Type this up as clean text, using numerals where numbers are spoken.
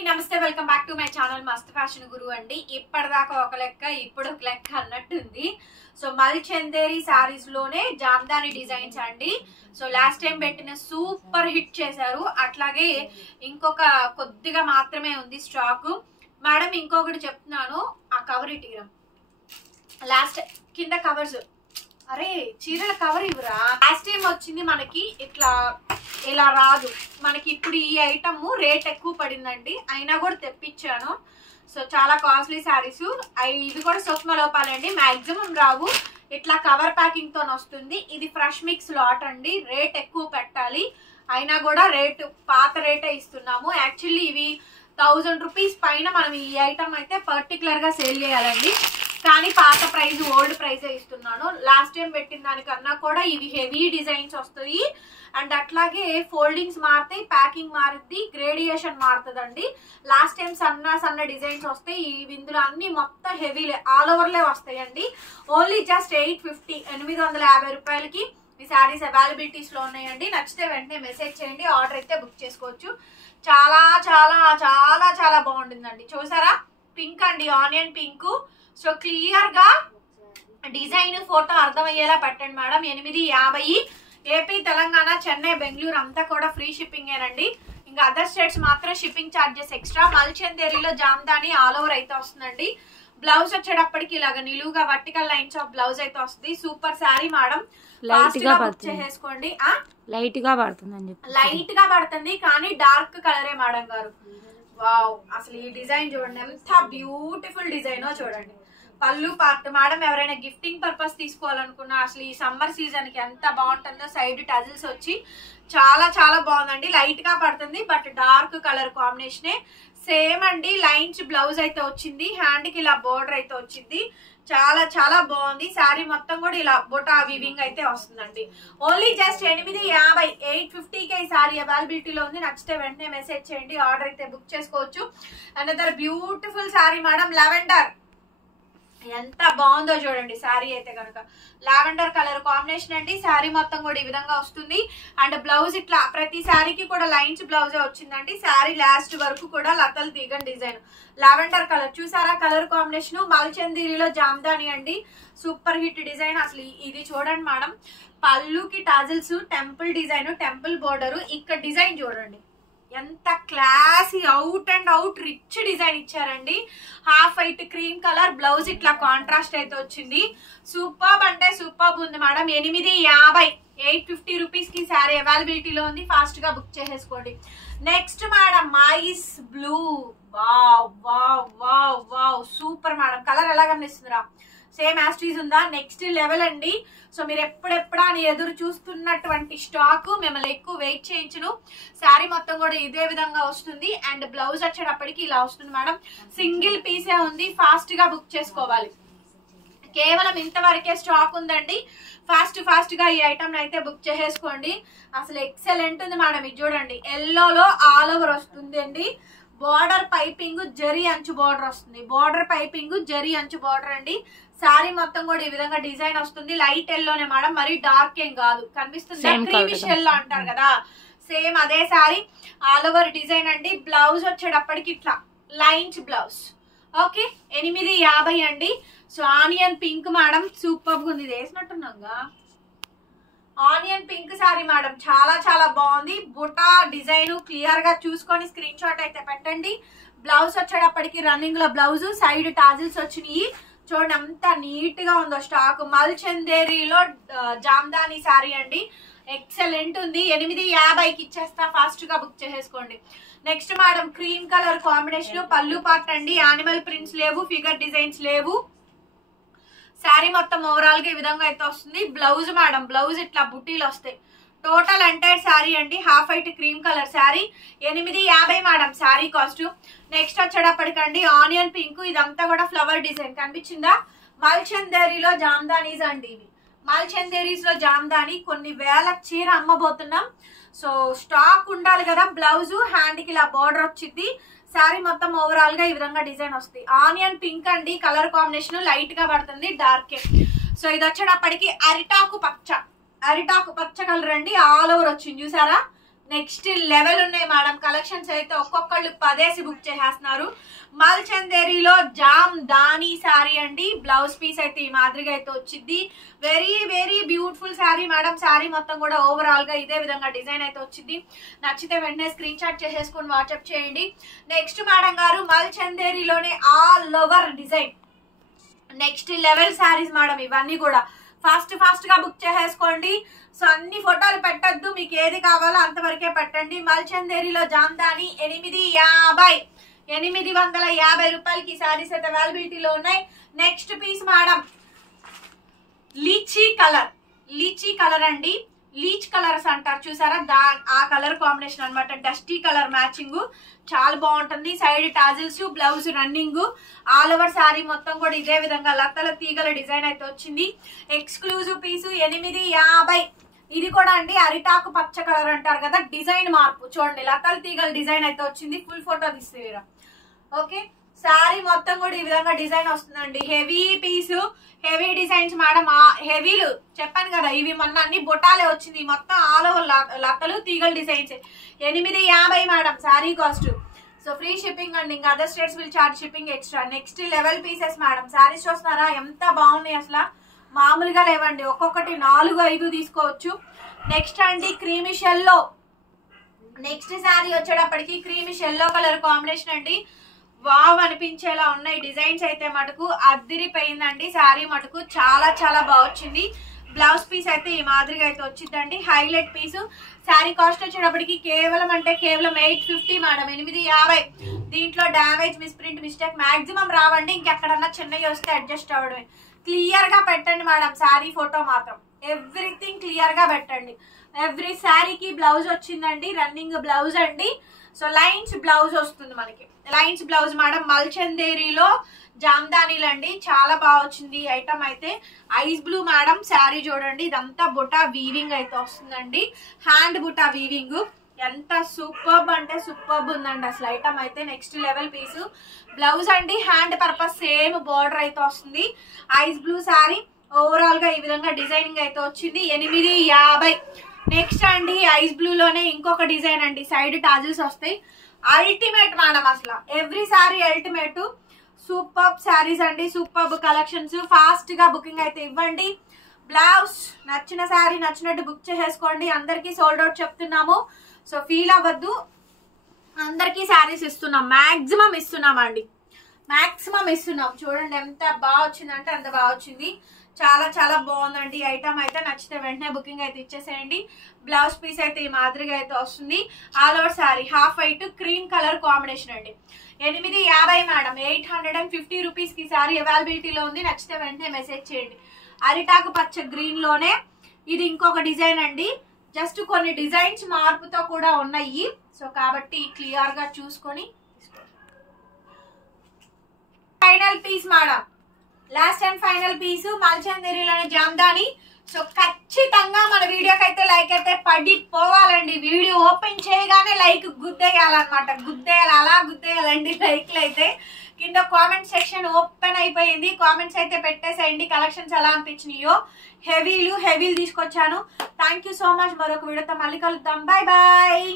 అందరికీ నమస్తే, welcome back to my channel మస్త్ ఫ్యాషన్ గురు అండి. ఇప్పటిదాకా ఒక లెక్క, ఇప్పుడు ఒక లెక్క అన్నట్టుంది. సో మల్ చందేరి సారీస్ లోనే జామ్దాని డిజైన్స్ అండి. సో లాస్ట్ టైం పెట్టిన సూపర్ హిట్ చేశారు. అట్లాగే ఇంకొక కొద్దిగా మాత్రమే ఉంది స్టాక్. మేడం ఇంకొకటి చెప్తున్నాను, ఆ కవర్ ఇటీరా లాస్ట్ కింద కవర్స్, అరే చీరల కవర్ ఇవ్వరా. లాస్ట్ టైం వచ్చింది మనకి ఇట్లా ఇలా రాదు మనకి. ఇప్పుడు ఈ ఐటమ్ రేట్ ఎక్కువ పడిందండి, అయినా కూడా తెప్పించాను. సో చాలా కాస్ట్లీ శారీస్ ఇవి కూడా సూక్ష్మ లోపాలండి, మాక్సిమం రావు. ఇట్లా కవర్ ప్యాకింగ్ తో వస్తుంది. ఇది ఫ్రెష్ మిక్స్ లాట్ అండి, రేట్ ఎక్కువ పెట్టాలి, అయినా కూడా రేటు పాత రేటే ఇస్తున్నాము. యాక్చువల్లీ ఇవి 1000 రూపీస్ పైన మనం ఈ ఐటమ్ అయితే పర్టికులర్ గా సేల్ చేయాలండి, కానీ పాత ప్రైస్ ఓల్డ్ ప్రైజే ఇస్తున్నాను. లాస్ట్ టైం పెట్టిన దానికన్నా కూడా ఇవి హెవీ డిజైన్స్ వస్తాయి. అండ్ అట్లాగే ఫోల్డింగ్స్ మారుతాయి, ప్యాకింగ్ మారుద్ది, గ్రేడియేషన్ మారుతుందండి. లాస్ట్ టైం సన్న డిజైన్స్ వస్తాయి, ఇందులో అన్ని మొత్తం హెవీలే ఆల్ ఓవర్లే వస్తాయండి. ఓన్లీ జస్ట్ 850 రూపాయలకి ఈ శారీస్ అవైలబిలిటీస్ లో ఉన్నాయండి. నచ్చితే వెంటనే మెసేజ్ చేయండి, ఆర్డర్ అయితే బుక్ చేసుకోవచ్చు. చాలా చాలా చాలా చాలా బాగుంటుందండి. చూసారా, పింక్ అండి, ఆనియన్ పింక్. సో క్లియర్ గా డిజైన్ ఫోటో అర్థమయ్యేలా పెట్టండి మేడం. 850. ఏపీ, తెలంగాణ, చెన్నై, బెంగళూరు అంతా కూడా ఫ్రీ షిప్పింగ్ ఏనండి. ఇంకా అదర్ స్టేట్స్ మాత్రం షిప్పింగ్ ఛార్జెస్ ఎక్స్ట్రా. మల్ చందేరిలో జామ్దాని ఆల్ ఓవర్ అయితే వస్తుందండి. బ్లౌజ్ వచ్చేటప్పటికి ఇలాగ నిలువుగా వర్టికల్ లైన్స్ ఆఫ్ బ్లౌజ్ అయితే వస్తుంది. సూపర్ శారీ మేడం, చేసుకోండి. లైట్ గా పడుతుంది, లైట్ గా పడుతుంది కానీ డార్క్ కలరే మేడం గారు. వావ్, అసలు ఈ డిజైన్ చూడండి ఎంత బ్యూటిఫుల్ డిజైనో చూడండి. పళ్ళు పార్ట్ మేడం, ఎవరైనా గిఫ్టింగ్ పర్పస్ తీసుకోవాలనుకున్నా అసలు ఈ సమ్మర్ సీజన్ కి ఎంత బాగుంటుందో. సైడ్ టజిల్స్ వచ్చి చాలా చాలా బాగుందండి. లైట్ గా పడుతుంది బట్ డార్క్ కలర్ కాంబినేషనే సేమ్ అండి. లైన్స్ బ్లౌజ్ అయితే వచ్చింది, హ్యాండ్ కి ఇలా బోర్డర్ అయితే వచ్చింది. చాలా చాలా బాగుంది. శారీ మొత్తం కూడా ఇలా బొటా వివింగ్ అయితే వస్తుందండి. ఓన్లీ జస్ట్ 850, 850కే ఈ శారీ అవైలబిలిటీలో ఉంది. నచ్చితే వెంటనే మెసేజ్ చేయండి, ఆర్డర్ అయితే బుక్ చేసుకోవచ్చు. Another beautiful sari madam, lavender. ఎంత బాగుందో చూడండి శారీ అయితే కనుక. లావెండర్ కలర్ కాంబినేషన్ అండి. శారీ మొత్తం కూడా ఈ విధంగా వస్తుంది. అండ్ బ్లౌజ్ ఇట్లా ప్రతి శారీకి కూడా లైన్స్ బ్లౌజే వచ్చిందండి. శారీ లాస్ట్ వరకు కూడా లతల్ తీగన్ డిజైన్. లావెండర్ కలర్ చూసారా, కలర్ కాంబినేషన్. మల్ చందేరిలో జామ్దాని అండి, సూపర్ హిట్ డిజైన్. అసలు ఇది చూడండి మేడం, పళ్ళుకి tassels, temple design, temple border. ఇక్కడ డిజైన్ చూడండి ఎంత classy, out and out rich design ఇచ్చారండి. Half white cream colour, blouse ఇట్లా కాంట్రాస్ట్ అయితే వచ్చింది. సూపర్ అంటే సూపర్ ఉంది మేడం. 850, 850 రూపీస్ కి శారీ అవైలబిలిటీలో ఉంది. ఫాస్ట్ గా బుక్ చేసేసుకోండి. నెక్స్ట్ మేడం, మైస్ blue. Wow wow wow wow, super madam. Colour ఎలా కనిపిస్తుందిరా, సేమ్ యాస్టీజ్ ఉందా, నెక్స్ట్ లెవెల్ అండి. సో మీరు ఎప్పుడెప్పుడా అని ఎదురు చూస్తున్నటువంటి స్టాక్, మిమ్మల్ని ఎక్కువ వెయిట్ చేయించును. శారీ మొత్తం కూడా ఇదే విధంగా వస్తుంది. అండ్ బ్లౌజ్ వచ్చేటప్పటికి ఇలా వస్తుంది మేడం. సింగిల్ పీసే ఉంది, ఫాస్ట్ గా బుక్ చేసుకోవాలి. కేవలం ఇంతవరకే స్టాక్ ఉందండి. ఫాస్ట్ గా ఈ ఐటమ్ అయితే బుక్ చేసేసుకోండి. అసలు ఎక్సలెంట్ ఉంది మేడం. ఇది చూడండి, ఎల్లోలో ఆల్ ఓవర్ వస్తుంది అండి. బార్డర్ పైపింగ్ జరీ అంచు బార్డర్ వస్తుంది. బార్డర్ పైపింగ్ జరీ అంచు బార్డర్ అండి. శారీ మొత్తం కూడా ఈ విధంగా డిజైన్ వస్తుంది. లైట్ ఎల్లోనే మేడం, మరి డార్క్ ఏం కాదు. కనిపిస్తుంది క్రీమిష్ ఎల్లో అంటారు కదా, సేమ్ అదే శారీ ఆల్ ఓవర్ డిజైన్ అండి. బ్లౌజ్ వచ్చేటప్పటికి ఇట్లా లైన్స్ బ్లౌజ్. ఓకే, 850 అండి. So onion pink madam, super గా ఉంది. ఇది వేసినట్టున్నాగా ఆనియన్ పింక్ శారీ మేడం, చాలా చాలా బాగుంది. బుటా డిజైన్ క్లియర్ గా చూసుకొని స్క్రీన్ షాట్ అయితే పెట్టండి. బ్లౌజ్ వచ్చేటప్పటికి రన్నింగ్ లో బ్లౌజ్, సైడ్ టాజిల్స్ వచ్చినాయి. చూడండి ఎంత నీట్ గా ఉందో స్టాక్. మల్ చందేరిలో జామ్దాని శారీ అండి, ఎక్సలెంట్ ఉంది. 850కి ఇచ్చేస్తా, ఫాస్ట్ గా బుక్ చేసేసుకోండి. Next madam, cream colour combination. పళ్ళు పార్ట్ అండి, యానిమల్ ప్రింట్స్ లేవు, ఫిగర్ డిజైన్స్ లేవు. శారీ మొత్తం ఓవరాల్ గా ఈ విధంగా అయితే వస్తుంది. బ్లౌజ్ మేడం, బ్లౌజ్ ఇట్లా బుట్టీలు వస్తాయి. టోటల్ ఎంటైర్ శారీ అండి, half white cream colour sari. 850 madam sari cost. Next వచ్చేటప్పటికండి ఆనియన్ పింక్. ఇదంతా కూడా ఫ్లవర్ డిజైన్ కనిపించిందా. మల్ చందేరిలో జామ్దానీస్ అండి ఇవి. మల్ చందేరీస్ లో జామ్దాని కొన్ని వేల చీర అమ్మబోతున్నాం. సో స్టాక్ ఉండాలి కదా. బ్లౌజ్, హ్యాండ్ కి ఇలా బార్డర్ వచ్చింది. శారీ మొత్తం ఓవరాల్ గా ఈ విధంగా డిజైన్ వస్తుంది. ఆనియన్ పింక్ అండి, కలర్ కాంబినేషన్ లైట్ గా పడుతుంది, డార్క్. సో ఇది వచ్చేటప్పటికి అరిటాకు పచ్చ కలర్ అండి, ఆల్ ఓవర్ వచ్చింది చూసారా. నెక్స్ట్ లెవెల్ ఉన్నాయి మేడం కలెక్షన్స్ అయితే. ఒక్కొక్కళ్ళు 10 బుక్ చేసేస్తున్నారు. మల్చందేరిలో జామ్దాని శారీ అండి. బ్లౌజ్ పీస్ అయితే ఈ మాదిరిగా అయితే వచ్చింది. Very very beautiful sari madam. Sari మొత్తం కూడా ఓవరాల్ గా ఇదే విధంగా డిజైన్ అయితే వచ్చింది. నచ్చితే వెంటనే స్క్రీన్ షాట్ చేసేసుకొని వాట్సాప్ చేయండి. నెక్స్ట్ మేడం గారు మల్చందేరిలోనే all over design next level saris madam. ఇవన్నీ కూడా ఫాస్ట్ గా బుక్ చేసేసుకోండి. సో అన్ని ఫోటోలు పెట్టద్దు, మీకు ఏది కావాలో అంతవరకే పెట్టండి. మల్చందేరిలో జామ్దాని 850 రూపాయలకి శారీస్ అయితే అవైలబిలిటీలో ఉన్నాయి. Next piece madam lychee colour అండి. లీచ్ కలర్స్ అంటారు చూసారా, ఆ కలర్ కాంబినేషన్ అన్నమాట. డస్టీ కలర్ మ్యాచింగ్ చాలా బాగుంటుంది. Side tassels, blouse running, all over sari మొత్తం కూడా ఇదే విధంగా లతల తీగల డిజైన్ అయితే వచ్చింది. Exclusive piece 850. ఇది కూడా అండి అరిటాకు పచ్చ కలర్ అంటారు కదా, డిజైన్ మార్పు చూడండి. లతల తీగల డిజైన్ అయితే వచ్చింది. ఫుల్ ఫోటో తీసేరా. ఓకే, శారీ మొత్తం కూడా ఈ విధంగా డిజైన్ వస్తుందండి. Heavy piece, heavy designs madam. హెవీలు చెప్పాను కదా, ఇవి మొన్న అన్ని బొటాలే వచ్చింది. మొత్తం ఆల్ ఓవర్ లతలు తీగల designs. 850 madam sari cost. So free shipping అండి. ఇంకా other states will charge shipping extra. Next level pieces madam. Saris చూస్తున్నారా ఎంత బాగున్నాయి, అసలు మామూలుగా లేవండి. ఒక్కొక్కటి 4-5 తీసుకోవచ్చు. నెక్స్ట్ అండి క్రీమీ షెల్లో. నెక్స్ట్ శారీ వచ్చేటప్పటికి క్రీమీ షెల్లో కలర్ కాంబినేషన్ అండి. వావ్ అనిపించేలా ఉన్నాయి డిజైన్స్ అయితే మటుకు అద్దిరిపోయిందండి. శారీ మటుకు చాలా చాలా బాగా వచ్చింది. బ్లౌజ్ పీస్ అయితే ఈ మాదిరిగా అయితే వచ్చిందండి. హైలైట్ పీసు. శారీ కాస్ట్ వచ్చేటప్పటికి కేవలం 850 మేడం. 850. దీంట్లో డ్యామేజ్, మిస్ప్రింట్, మిస్టేక్ మాక్సిమం రావండి. ఇంకెక్కడన్నా చిన్నవి వస్తే అడ్జస్ట్ అవ్వడమే. క్లియర్ గా పెట్టండి మేడం శారీ ఫోటో మాత్రం. ఎవ్రీథింగ్ క్లియర్ గా పెట్టండి. ఎవ్రీ శారీకి బ్లౌజ్ వచ్చిందండి, రన్నింగ్ బ్లౌజ్ అండి. సో లైన్స్ బ్లౌజ్ వస్తుంది మనకి. Lines blouse madam. మల్చందేరిలో జామ్దానీలు అండి. చాలా బాగా వచ్చింది ఐటమ్ అయితే. Ice blue madam. శారీ చూడండి, ఇదంతా బుటా వీవింగ్ అయితే వస్తుందండి. హ్యాండ్ బుటా వీవింగ్. ఎంత సూపర్బ్ అంటే సూపర్బ్ ఉందండి అసలు ఐటమ్ అయితే. Next level piece. బ్లౌజ్ అండి హ్యాండ్ పర్పస్ సేమ్ బార్డర్ అయితే వస్తుంది. ఐస్ బ్లూ శారీ ఓవరాల్ గా ఈ విధంగా డిజైనింగ్ అయితే వచ్చింది. 850. నెక్స్ట్ అండి ఐస్ బ్లూ లోనే ఇంకొక డిజైన్ అండి. సైడ్ టాజిల్స్ వస్తాయి. అల్టిమేట్ మేడం అసలు. Every sari ultimate. Superb saris అండి, సూపర్బ్ కలెక్షన్స్. ఫాస్ట్ గా బుకింగ్ అయితే ఇవ్వండి. బ్లౌజ్ నచ్చిన శారీ నచ్చినట్టు బుక్ చేసేసుకోండి. అందరికీ సోల్డ్ అవుట్ చెప్తున్నాము. సో ఫీల్ అవ్వద్దు, అందరికీ శారీస్ ఇస్తున్నాం. మాక్సిమం ఇస్తున్నాం అండి, మాక్సిమం ఇస్తున్నాం. చూడండి ఎంత బాగా వచ్చిందంటే అంత బాగా వచ్చింది. చాలా చాలా బాగుందండి ఐటమ్ అయితే. నచ్చితే వెంటనే బుకింగ్ అయితే ఇచ్చేసేయండి. బ్లౌజ్ పీస్ అయితే ఈ మాదిరిగా అయితే వస్తుంది. All over sari half white cream colour combination అండి. 850 మేడం. 850 రూపీస్ కి శారీ అవైలబిలిటీలో ఉంది. నచ్చితే వెంటనే మెసేజ్ చేయండి. అరిటాకు పచ్చ గ్రీన్ లోనే ఇది ఇంకొక డిజైన్ అండి. జస్ట్ కొన్ని డిజైన్స్ మార్పుతో కూడా ఉన్నాయి. సో కాబట్టి క్లియర్ గా చూసుకొని final piece madam. Last and final piece మల్చందేరిలోని జామ్దాని. సో ఖచ్చితంగా మన వీడియోకి అయితే లైక్ అయితే పడిపోవాలండి. వీడియో ఓపెన్ చేయగానే లైక్ గుద్దేయాలన్నమాట. గుద్దేయాలి, అలా గుద్దేయాలండి లైక్లు అయితే. కింద కామెంట్ సెక్షన్ ఓపెన్ అయిపోయింది. కామెంట్స్ అయితే పెట్టేసేయండి. కలెక్షన్స్ ఎలా అనిపించినాయో. హెవీలు తీసుకొచ్చాను. Thank you so much. మరొక వీడియోతో మళ్ళీ కలుద్దాం. Bye bye.